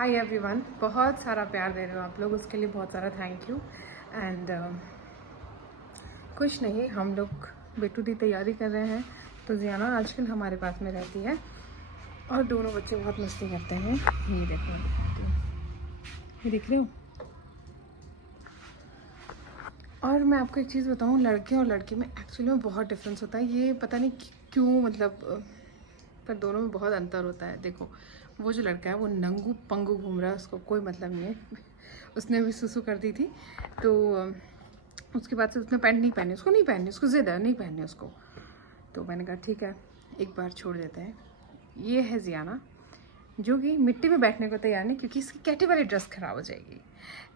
Hi everyone, बहुत सारा प्यार दे रहे हो आप लोग, उसके लिए बहुत सारा थैंक यू। एंड कुछ नहीं, हम लोग बेटू की तैयारी कर रहे हैं। तो जियाना आजकल हमारे पास में रहती है और दोनों बच्चे बहुत मस्ती करते हैं। ये देखो, दिखाती हूँ, ये देख रहे हो। और मैं आपको एक चीज़ बताऊँ, लड़के और लड़की में एक्चुअली में बहुत डिफरेंस होता है। ये पता नहीं क्यों, मतलब पर दोनों में बहुत अंतर होता है। देखो, वो जो लड़का है वो नंगू पंगू घूम रहा है, उसको कोई मतलब नहीं है। उसने भी सुसु कर दी थी, तो उसके बाद से उसने पैंट नहीं पहनी, उसको नहीं पहननी, उसको ज़िद है नहीं पहननी उसको। तो मैंने कहा ठीक है, एक बार छोड़ देते हैं। ये है जियाना, जो कि मिट्टी में बैठने को तैयार नहीं, क्योंकि इसकी कैटी वाली ड्रेस ख़राब हो जाएगी।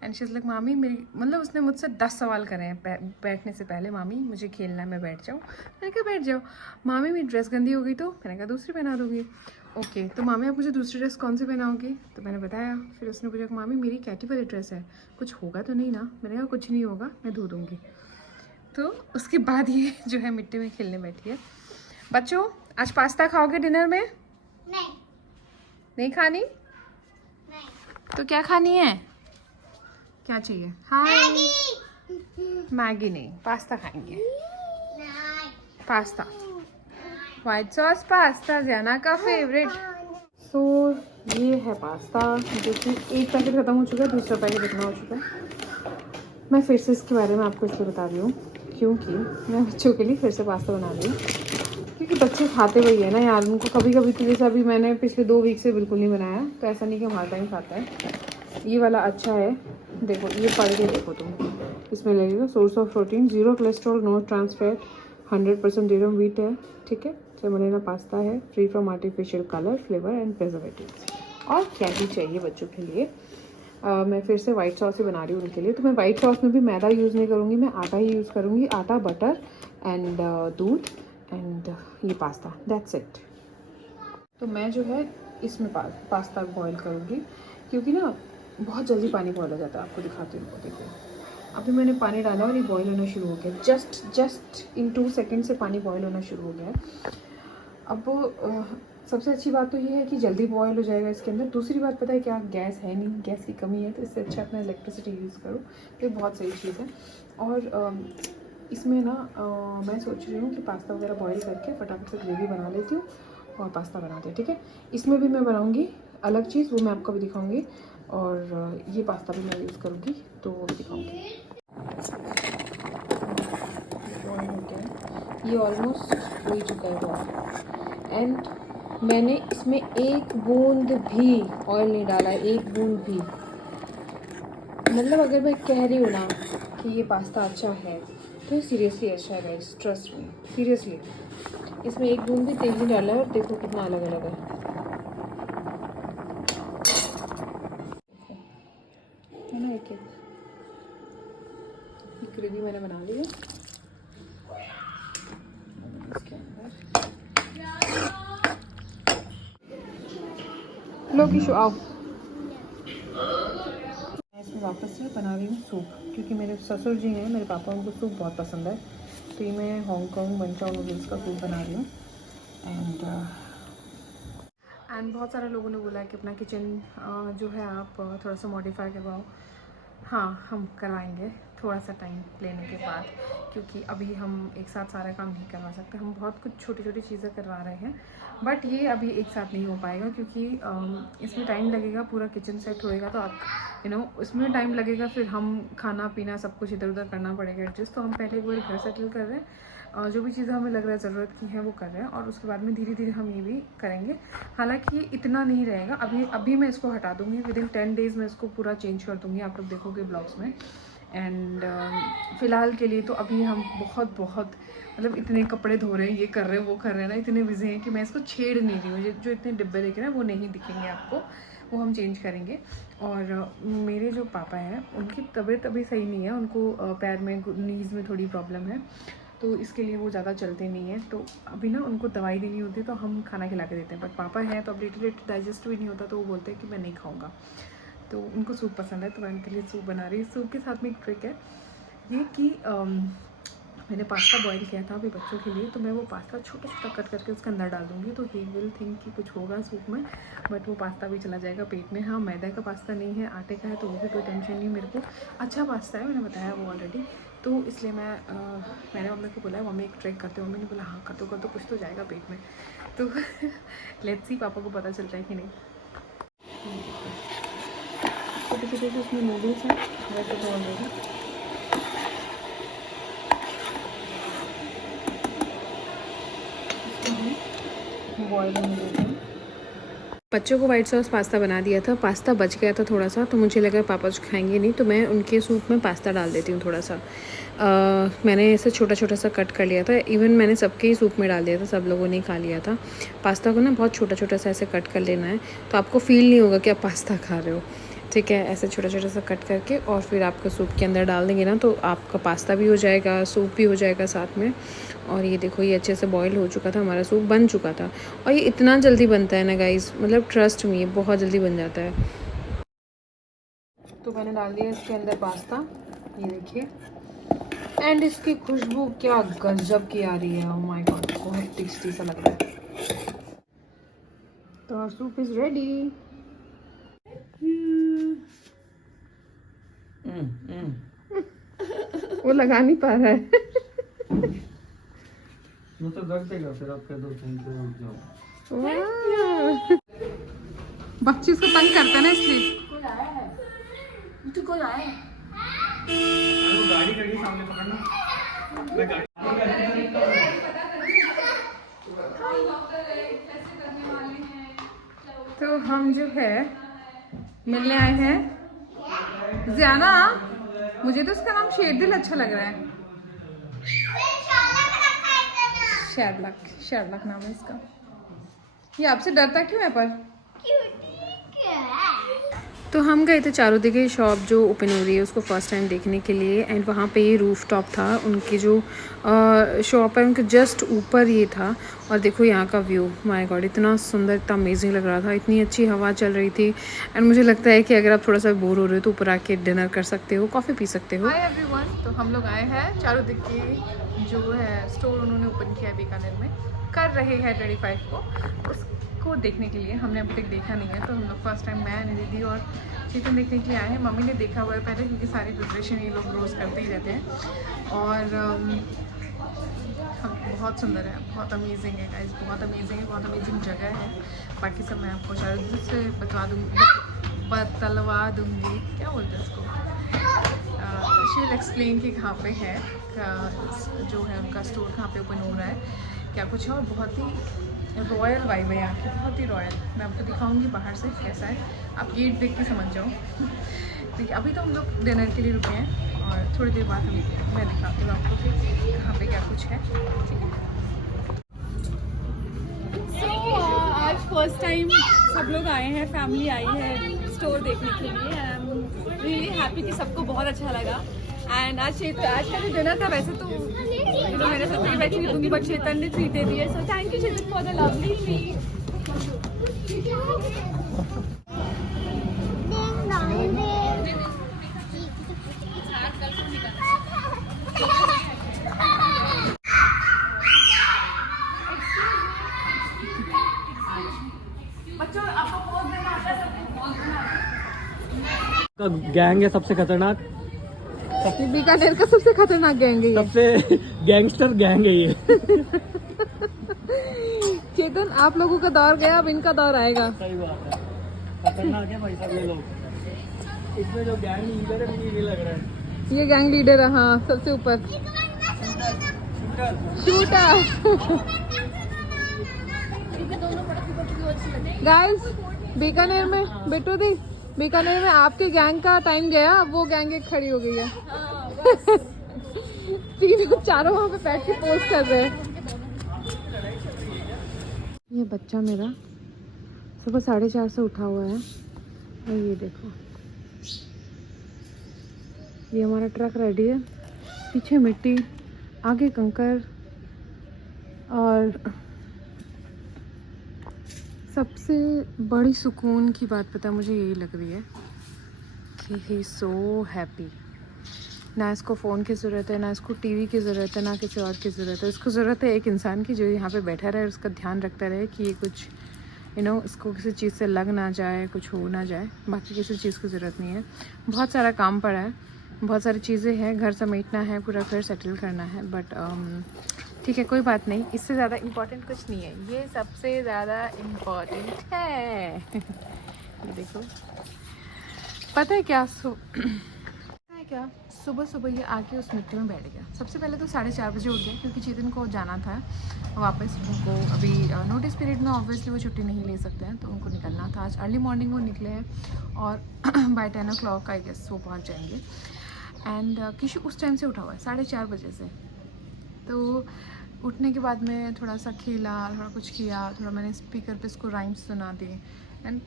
एंड शी इज़ लाइक मामी मेरी, मतलब उसने मुझसे 10 सवाल करे हैं बैठने से पहले। मामी मुझे खेलना है, मैं बैठ जाऊँ। मैंने कहा बैठ जाओ। मामी मेरी ड्रेस गंदी हो गई तो मैंने कहा दूसरी पहना दूँगी। ओके, तो मामी आप मुझे दूसरी ड्रेस कौन सी पहनाओगी? तो मैंने बताया। फिर उसने पूछा मामी मेरी कैटी वाली ड्रेस है, कुछ होगा तो नहीं ना? मैंने कहा कुछ नहीं होगा, मैं धो दूँगी। तो उसके बाद ये जो है मिट्टी में खेलने बैठी है। बच्चों, आज पास्ता खाओगे डिनर में? नहीं खानी? नहीं। तो क्या खानी है? क्या चाहिए? हाय, मैगी नहीं, पास्ता खाएंगे। पास्ता, व्हाइट सॉस पास्ता, जाना का फेवरेट। सो ये है पास्ता, जो कि एक पैकेट ख़त्म हो चुका है, दूसरा पैकेट इतना हो चुका है। मैं फिर से इसके बारे में आपको इसलिए बता रही हूँ क्योंकि मैं बच्चों के लिए फिर से पास्ता बना रही हूँ, क्योंकि बच्चे खाते वही है ना यार। उनको कभी कभी तो, जैसे अभी मैंने पिछले 2 वीक से बिल्कुल नहीं बनाया, तो ऐसा नहीं कि हमारा टाइम खाता है। ये वाला अच्छा है, देखो ये पढ़ के देखो तुम, इसमें लगेगा source of protein, 0 cholesterol, no trans fat, 100% durum wheat है, ठीक है। सेमोलिना पास्ता है, free from artificial colour, flavour and preservatives. और क्या ही चाहिए बच्चों के लिए। मैं फिर से वाइट सॉस ही बना रही हूँ उनके लिए। तो मैं वाइट सॉस में भी मैदा यूज़ नहीं करूँगी, मैं आटा ही यूज़ करूँगी। आटा, बटर एंड दूध एंड ये पास्ता, दैट्स इट। तो मैं जो है इसमें पास्ता बॉईल करूँगी, क्योंकि ना बहुत जल्दी पानी बॉईल हो जाता है। आपको दिखाती हूँ, देखो अभी मैंने पानी डाला और ये बॉईल होना शुरू हो गया। जस्ट इन 2 सेकेंड से पानी बॉईल होना शुरू हो गया है। अब सबसे अच्छी बात तो ये है कि जल्दी बॉयल हो जाएगा इसके अंदर। दूसरी बात पता है क्या, गैस है नहीं, गैस की कमी है, तो इससे अच्छा अपना इलेक्ट्रिसिटी यूज़ करो, तो ये बहुत सही चीज़ है। और इसमें ना मैं सोच रही हूँ कि पास्ता वगैरह बॉईल करके फटाफट से ग्रेवी बना लेती हूँ और पास्ता बनाते हैं, ठीक है। इसमें भी मैं बनाऊँगी अलग चीज़, वो मैं आपको भी दिखाऊँगी। और ये पास्ता भी मैं यूज़ करूँगी, तो वो भी दिखाऊँगी। ये ऑलमोस्ट हो ही चुका है बहुत। एंड मैंने इसमें एक बूंद भी ऑयल नहीं डाला है, एक बूंद भी। मतलब अगर मैं कह रही हूँ ना कि ये पास्ता अच्छा है, तो सीरियसली अच्छा है गाइस, ट्रस्ट मी, सीरियसली। इसमें एक बूंद भी तेल नहीं डाला है और देखो कितना अलग अलग है ना। एक ग्रेवी मैंने बना ली है। इसके अंदर लो किशु आओ, इसमें वापस से बना रही हूँ सूप, क्योंकि मेरे ससुर जी हैं, मेरे पापा, उनको सूप बहुत पसंद है। तो ये मैं हांगकांग मंचाओ नूडल्स का सूप बना रही हूँ। एंड बहुत सारे लोगों ने बोला है कि अपना किचन जो है आप थोड़ा सा मॉडिफाई करवाओ। हाँ, हम करवाएंगे थोड़ा सा टाइम लेने के बाद, क्योंकि अभी हम एक साथ सारा काम नहीं करवा सकते। हम बहुत कुछ छोटी छोटी चीज़ें करवा रहे हैं, बट ये अभी एक साथ नहीं हो पाएगा, क्योंकि इसमें टाइम लगेगा। पूरा किचन सेट होएगा तो आप उसमें टाइम लगेगा। फिर हम खाना पीना सब कुछ इधर उधर करना पड़ेगा एडजस्ट। तो हम पहले एक बार घर सेटल कर रहे हैं, जो भी चीज़ें हमें लग रहा है ज़रूरत की है वो कर रहे हैं, और उसके बाद में धीरे धीरे हम ये भी करेंगे। हालांकि ये इतना नहीं रहेगा, अभी मैं इसको हटा दूँगी। विदिन 10 डेज़ में इसको पूरा चेंज कर दूँगी, आप लोग देखोगे ब्लॉग्स में। एंड फ़िलहाल के लिए तो अभी हम बहुत बहुत मतलब इतने कपड़े धो रहे हैं, ये कर रहे हैं, वो कर रहे हैं ना, इतने बिजी हैं कि मैं इसको छेड़ नहीं रही हूँ। जो इतने डिब्बे दिख रहे हैं वो नहीं दिखेंगे आपको, वो हम चेंज करेंगे। और मेरे जो पापा हैं उनकी तबीयत अभी सही नहीं है, उनको पैर में, नीज़ में थोड़ी प्रॉब्लम है, तो इसके लिए वो ज़्यादा चलते नहीं हैं। तो अभी ना उनको दवाई देनी होती है, तो हम खाना खिला के देते हैं। बट पापा हैं तो अब लिटिल डाइजेस्ट भी नहीं होता, तो वो बोलते हैं कि मैं नहीं खाऊंगा। तो उनको सूप पसंद है, तो मैं उनके लिए सूप बना रही हूँ। सूप के साथ में एक ट्रिक है ये कि मैंने पास्ता बॉईल किया था अभी बच्चों के लिए, तो मैं वो पास्ता छोटा छोटा कट करके उसके अंदर डाल दूँगी, तो ही विल थिंक कि कुछ होगा सूप में, बट वो पास्ता भी चला जाएगा पेट में। हाँ, मैदा का पास्ता नहीं है, आटे का है, तो वो भी कोई टेंशन नहीं मेरे को। अच्छा पास्ता है, मैंने बताया वो ऑलरेडी, तो इसलिए मैंने मम्मी को बोला, मम्मी एक ट्राई करते हो। मम्मी ने बोला हाँ कर दो कुछ तो जाएगा पेट में। तो लेट्स सी पापा को पता चलता है कि नहीं। छोटे छोटे जो उसमें नूडल्स हैं वैसे तो ऑलरेडी बॉयल होने देते हैं। बच्चों को वाइट सॉस पास्ता बना दिया था, पास्ता बच गया था थोड़ा सा, तो मुझे लगा पापा जो खाएंगे नहीं, तो मैं उनके सूप में पास्ता डाल देती हूँ थोड़ा सा। मैंने ऐसे छोटा छोटा सा कट कर लिया था, इवन मैंने सबके ही सूप में डाल दिया था, सब लोगों ने खा लिया था। पास्ता को ना बहुत छोटा छोटा सा ऐसे कट कर लेना है, तो आपको फील नहीं होगा कि आप पास्ता खा रहे हो। ठीक है, ऐसे छोटा छोटा सा कट करके और फिर आपका सूप के अंदर डाल देंगे ना, तो आपका पास्ता भी हो जाएगा, सूप भी हो जाएगा साथ में। और ये देखो, ये अच्छे से बॉईल हो चुका था, हमारा सूप बन चुका था। और ये इतना जल्दी बनता है ना गाइस, मतलब ट्रस्ट मी, बहुत जल्दी बन जाता है। तो मैंने डाल दिया इसके अंदर पास्ता, ये देखिए, एंड इसकी खुशबू क्या गजब की आ रही है। ओह माय गॉड, बहुत टेस्टी सा लग रहा है। तो आवर सूप इज रेडी। वो लगा नहीं पा रहा है। वो तो रख देगा, फिर आप कह दो थैंक यू। बच्चे इसको तंग करते हैं ना, इसलिए। कोई आया है। गाड़ी खड़ी सामने पकड़ना। मैं गाड़ी तो हम जो है मिलने आए हैं ज़ियाना। मुझे तो इसका नाम शेरदिल अच्छा लग रहा है। शेरलक नाम है इसका। ये आपसे डरता क्यों है पर? तो हम गए थे चारुदीघी शॉप जो ओपन हो रही है उसको फर्स्ट टाइम देखने के लिए, एंड वहाँ पे ये रूफ टॉप था, उनकी जो शॉप है उनके जस्ट ऊपर ये था। और देखो यहाँ का व्यू, माय गॉड, इतना सुंदर, इतना अमेजिंग लग रहा था, इतनी अच्छी हवा चल रही थी। एंड मुझे लगता है कि अगर आप थोड़ा सा बोर हो रहे हो तो ऊपर आके डिनर कर सकते हो, कॉफ़ी पी सकते हो। हाय एवरीवन, तो हम लोग आए हैं चारुदीघी जो है स्टोर उन्होंने ओपन किया है बीकानेर में, कर रहे हैं 25 को, उसको देखने के लिए। हमने अभी तक देखा नहीं है, तो हम लोग फर्स्ट टाइम मैं, दीदी और चेतन देखने के लिए आए हैं। मम्मी ने देखा हुआ है पहले, क्योंकि सारी प्रिपरेशन ये लोग रोज़ करते ही रहते हैं। और बहुत सुंदर है, बहुत अमेजिंग है गाइस, बहुत अमेजिंग है, बहुत अमेजिंग जगह है। बाकी सब मैं आपको शायद से बतलवा दूँगी, क्या बोलते हैं इसको, शी विल एक्सप्लेन कि कहाँ पे है, जो है उनका स्टोर कहाँ पे ओपन हो रहा है, क्या कुछ है। और बहुत ही रॉयल वाइब है यहाँ की, बहुत ही रॉयल। मैं आपको दिखाऊंगी बाहर से कैसा है, आप गेट देख के समझ जाओ। तो अभी तो हम लोग डिनर के लिए रुके हैं, और थोड़ी देर बाद मैं दिखाती हूँ आपको कि कहाँ पे क्या कुछ है। ठीक है, आज फर्स्ट टाइम सब लोग आए हैं, फैमिली आई है स्टोर देखने के लिए। आई एम रियली हैप्पी कि सबको बहुत अच्छा लगा। एंड आज का जो डिनर था, वैसे तो मैंने सोचा कि मैं ट्रीट दूंगी, बट चेतन ने ट्रीट दे दी है, so thank you Chetan for the lovely treat. का गैंग है सबसे खतरनाक, बीकानेर का सबसे खतरनाक गैंग है ये। सबसे गैंगस्टर गैंग है ये। चेतन, आप लोगों का दौर गया, अब इनका दौर आएगा। सही बात है, खतरनाक है भाई सब ये लोग। इसमें जो गैंग लीडर है मुझे ये लग रहा है, ये गैंग लीडर है, हाँ, सबसे ऊपर शूटर। गाइस, बीकानेर में बिट्टू दी, बीकानेर में आपके गैंग का टाइम गया, अब वो गैंग एक खड़ी हो गई है। तीनों चारों वहाँ पे बैठ के पोस्ट कर रहे हैं। ये बच्चा मेरा सुबह 4:30 से उठा हुआ है, और ये देखो, ये हमारा ट्रक रेडी है, पीछे मिट्टी, आगे कंकर। और सबसे बड़ी सुकून की बात पता है मुझे यही लग रही है कि ही सो हैप्पी। ना इसको फ़ोन की ज़रूरत है, ना इसको टीवी की ज़रूरत है, ना किसी और की ज़रूरत है। इसको ज़रूरत है एक इंसान की जो यहाँ पे बैठा रहे और उसका ध्यान रखता रहे कि ये कुछ इसको किसी चीज़ से लग ना जाए, कुछ हो ना जाए। बाकी किसी चीज़ की ज़रूरत नहीं है। बहुत सारा काम पड़ा है, बहुत सारी चीज़ें हैं, घर समेटना है, पूरा घर सेटल करना है। बट ठीक है, कोई बात नहीं, इससे ज़्यादा इम्पोर्टेंट कुछ नहीं है। ये सबसे ज़्यादा इम्पोर्टेंट है। ये देखो, पता है क्या क्या सुबह सुबह ये आके उस मिट्टी में बैठ गया। सबसे पहले तो 4:30 बजे उठ गया क्योंकि चेतन को जाना था वापस। उनको अभी नोटिस पीरियड में ऑब्वियसली वो छुट्टी नहीं ले सकते हैं, तो उनको निकलना था। आज अर्ली मॉर्निंग वो निकले हैं और बाय 10 o'clock आई गेस वो पहुंच जाएंगे। एंड किशु उस टाइम से उठा हुआ है 4:30 बजे से। तो उठने के बाद में थोड़ा सा खेला, थोड़ा कुछ किया, थोड़ा मैंने स्पीकर पे इसको राइम्स सुना दी। एंड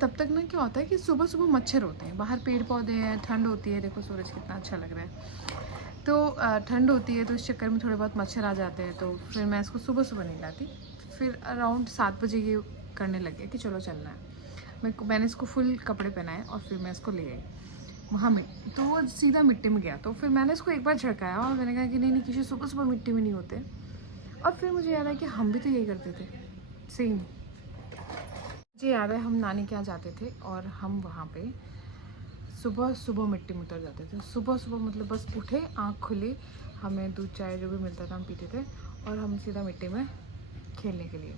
तब तक ना क्या होता है कि सुबह सुबह मच्छर होते हैं बाहर, पेड़ पौधे हैं, ठंड होती है। देखो सूरज कितना अच्छा लग रहा है। तो ठंड होती है तो इस चक्कर में थोड़े बहुत मच्छर आ जाते हैं। तो फिर मैं इसको सुबह सुबह नहीं लाती। फिर अराउंड 7 बजे ये करने लग गया कि चलो चलना है। मैंने इसको फुल कपड़े पहनाए और फिर मैं इसको ले आई वहाँ में। तो वो सीधा मिट्टी में गया। तो फिर मैंने इसको एक बार झड़काया और मैंने कहा कि नहीं किसी सुबह सुबह मिट्टी में नहीं होते। और फिर मुझे याद है कि हम भी तो यही करते थे सेम। मुझे याद है हम नानी के यहाँ जाते थे और हम वहाँ पे सुबह सुबह मिट्टी में उतर जाते थे। सुबह सुबह मतलब बस उठे, आँख खुली, हमें दूध चाय जो भी मिलता था हम पीते थे और हम सीधा मिट्टी में खेलने के लिए।